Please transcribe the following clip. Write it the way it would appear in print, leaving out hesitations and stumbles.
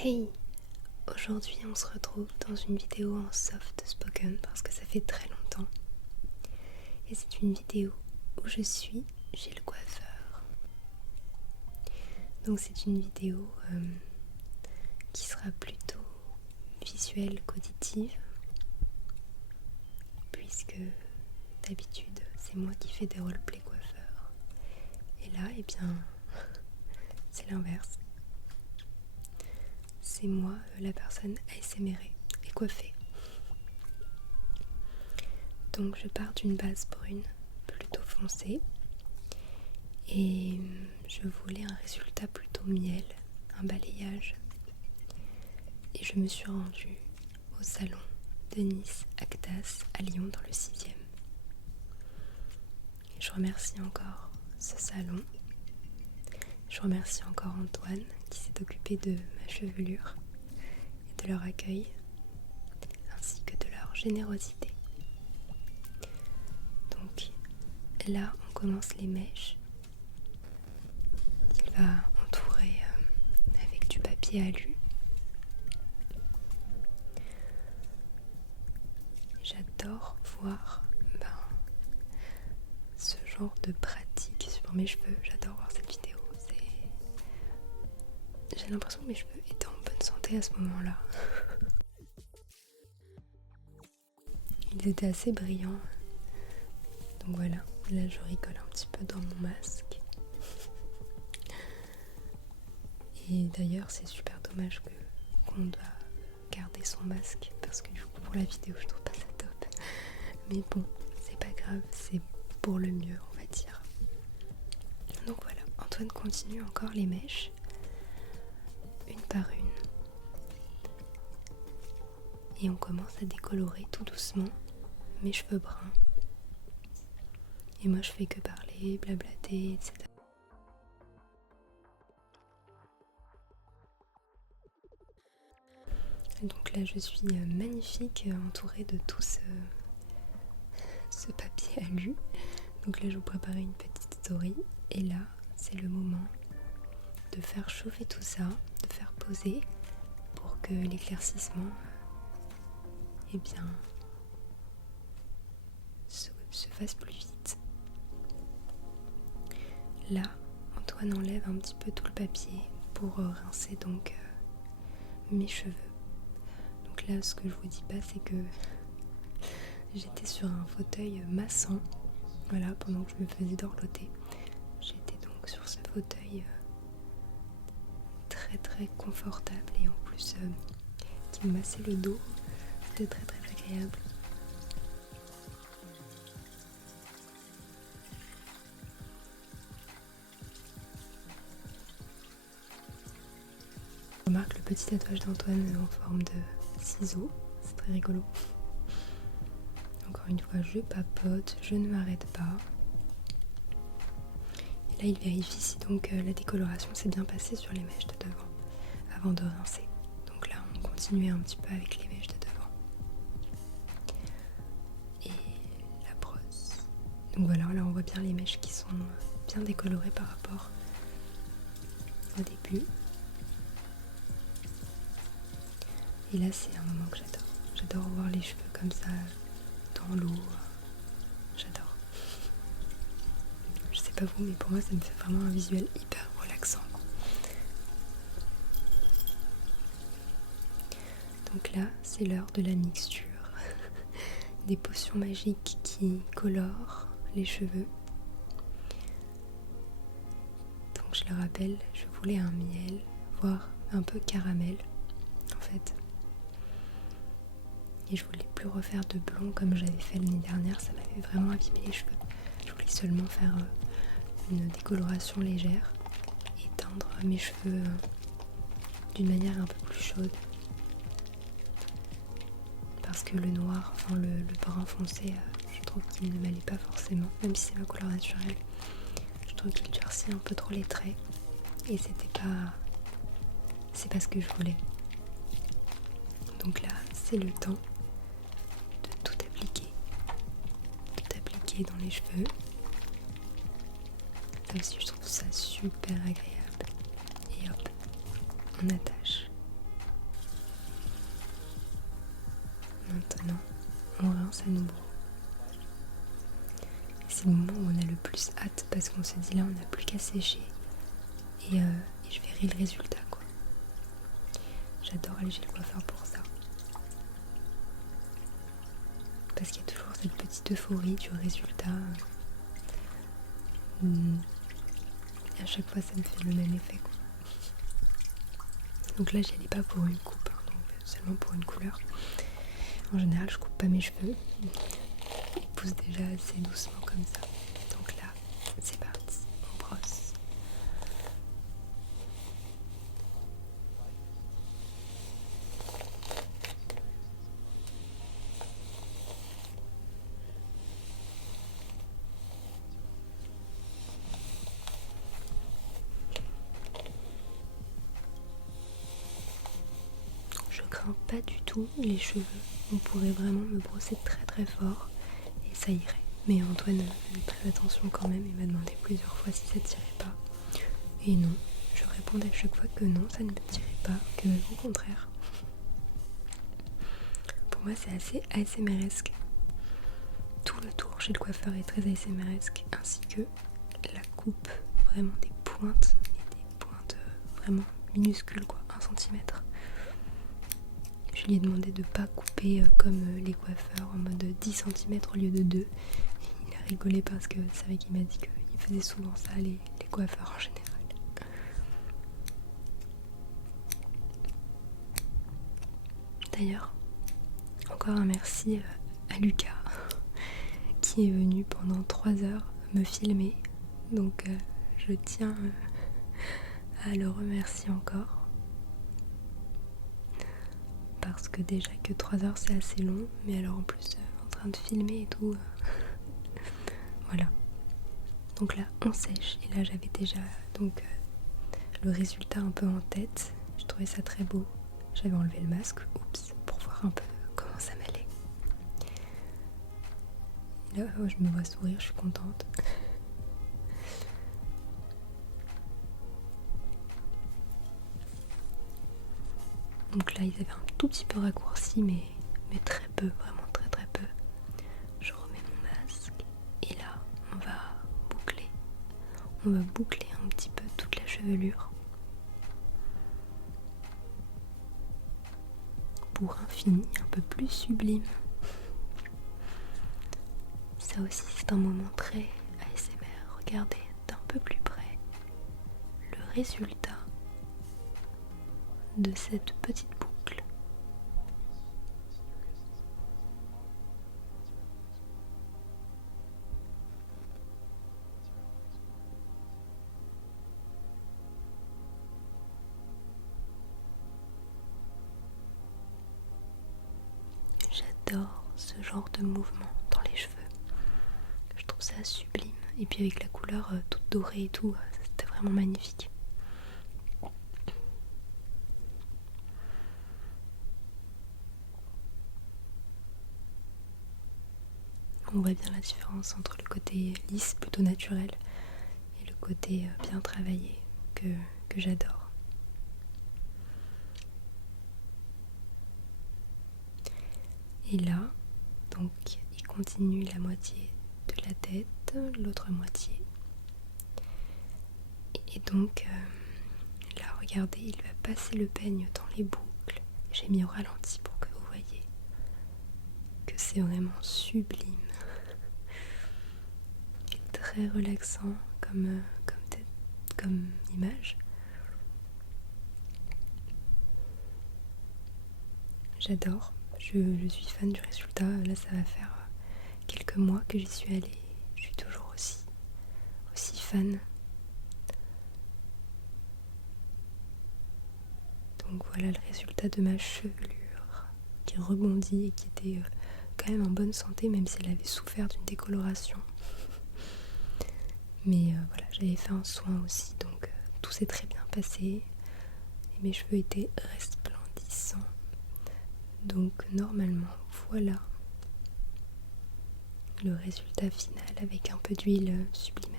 Hey! Aujourd'hui on se retrouve dans une vidéo en soft spoken parce que ça fait très longtemps. Et c'est une vidéo où je suis chez le coiffeur. Donc c'est une vidéo qui sera plutôt visuelle qu'auditive. Puisque d'habitude c'est moi qui fais des roleplay coiffeurs. Et là, eh bien, c'est l'inverse. C'est moi, la personne ASMR et coiffée. Donc je pars d'une base brune plutôt foncée et je voulais un résultat plutôt miel, un balayage. Et je me suis rendue au salon de Nice Actas à Lyon dans le 6e. Et je remercie encore ce salon. Je remercie encore Antoine qui s'est occupé de ma chevelure et de leur accueil ainsi que de leur générosité. Donc là on commence les mèches. Il va entourer avec du papier alu. J'adore voir ce genre de pratique sur mes cheveux. J'adore voir cette vidéo. J'ai l'impression que mes cheveux étaient en bonne santé à ce moment-là. Ils étaient assez brillants. Donc voilà, là je rigole un petit peu dans mon masque. Et d'ailleurs c'est super dommage qu'on doit garder son masque parce que du coup pour la vidéo je trouve pas ça top. Mais bon, c'est pas grave, c'est pour le mieux on va dire. Donc voilà, Antoine continue encore les mèches, une par une. Et on commence à décolorer tout doucement mes cheveux bruns. Et moi je fais que parler, blablater, etc. Donc là je suis magnifique, entourée de tout ce papier alu. Donc là je vous préparais une petite story. Et là c'est le moment de faire chauffer tout ça, de faire poser pour que l'éclaircissement se fasse plus vite. Là Antoine enlève un petit peu tout le papier pour rincer donc mes cheveux. Donc là ce que je vous dis pas c'est que j'étais sur un fauteuil massant, voilà, pendant que je me faisais dorloter. J'étais donc sur ce fauteuil très très confortable et en plus qui me massait le dos. C'était très très agréable. Je remarque le petit tatouage d'Antoine en forme de ciseaux, c'est très rigolo. Encore une fois, je papote, je ne m'arrête pas. Et là, il vérifie si donc la décoloration s'est bien passée sur les mèches de devant avant de rincer. Donc là, on continuait un petit peu avec les mèches de devant. Et la brosse. Donc voilà, là on voit bien les mèches qui sont bien décolorées par rapport au début. Et là, c'est un moment que j'adore. J'adore voir les cheveux comme ça dans l'eau. J'adore. Je sais pas vous, mais pour moi ça me fait vraiment un visuel hyper relaxant. Donc là c'est l'heure de la mixture des potions magiques qui colorent les cheveux. Donc je le rappelle, je voulais un miel, voire un peu caramel en fait. Et je voulais plus refaire de blond comme j'avais fait l'année dernière, ça m'avait vraiment abîmé les cheveux. Je voulais seulement faire une décoloration légère et teindre mes cheveux d'une manière un peu plus chaude. Parce que le noir, enfin le brun foncé, je trouve qu'il ne m'allait pas forcément, même si c'est ma couleur naturelle. Je trouve qu'il durcit un peu trop les traits et c'est pas ce que je voulais. Donc là, c'est le temps de tout appliquer dans les cheveux. Là aussi je trouve ça super agréable. Et hop, on attache nouveau. C'est le moment où on a le plus hâte parce qu'on se dit là on n'a plus qu'à sécher et je verrai le résultat quoi. J'adore aller chez le coiffeur pour ça. Parce qu'il y a toujours cette petite euphorie du résultat. Et à chaque fois ça me fait le même effet quoi. Donc là j'y allais pas pour une coupe, hein, donc seulement pour une couleur. En général je coupe pas mes cheveux. Ils poussent déjà assez doucement comme ça. Donc là c'est parti, on brosse. Je crains pas du tout les cheveux. On pourrait vraiment me brosser très très fort et ça irait. Mais Antoine fait très attention quand même et m'a demandé plusieurs fois si ça tirait pas. Et non, je répondais à chaque fois que non, ça ne me tirait pas, que au contraire. Pour moi c'est assez ASMResque. Tout le tour chez le coiffeur est très ASMResque, ainsi que la coupe, vraiment des pointes, mais des pointes vraiment minuscules quoi, 1 centimètre. Je lui ai demandé de pas couper comme les coiffeurs en mode 10 cm au lieu de 2. Il a rigolé parce que c'est vrai qu'il m'a dit qu'il faisait souvent ça les coiffeurs en général. D'ailleurs, encore un merci à Lucas qui est venu pendant 3 heures me filmer. Donc je tiens à le remercier encore. Parce que déjà que 3 heures c'est assez long, mais alors en plus en train de filmer et tout, voilà. Donc là on sèche et là j'avais déjà donc le résultat un peu en tête. Je trouvais ça très beau. J'avais enlevé le masque, oups, pour voir un peu comment ça m'allait. Et là je me vois sourire, je suis contente. Donc là ils avaient un tout petit peu raccourci mais très peu, vraiment très très peu. Je remets mon masque et là on va boucler un petit peu toute la chevelure pour un fini un peu plus sublime. Ça aussi c'est un moment très ASMR. Regardez d'un peu plus près le résultat de cette petite boucle. J'adore ce genre de mouvement dans les cheveux. Je trouve ça sublime. Et puis avec la couleur toute dorée et tout, c'était vraiment magnifique. On voit bien la différence entre le côté lisse, plutôt naturel, et le côté bien travaillé que j'adore. Et là, donc, il continue la moitié de la tête, l'autre moitié. Et donc, là, regardez, il va passer le peigne dans les boucles. J'ai mis au ralenti pour que vous voyez que c'est vraiment sublime. Très relaxant comme image. J'adore, je suis fan du résultat. Là ça va faire quelques mois que j'y suis allée. Je suis toujours aussi fan. Donc voilà le résultat de ma chevelure qui rebondit et qui était quand même en bonne santé, même si elle avait souffert d'une décoloration. Mais voilà, j'avais fait un soin aussi, donc tout s'est très bien passé et mes cheveux étaient resplendissants. Donc normalement, voilà le résultat final avec un peu d'huile sublimaire.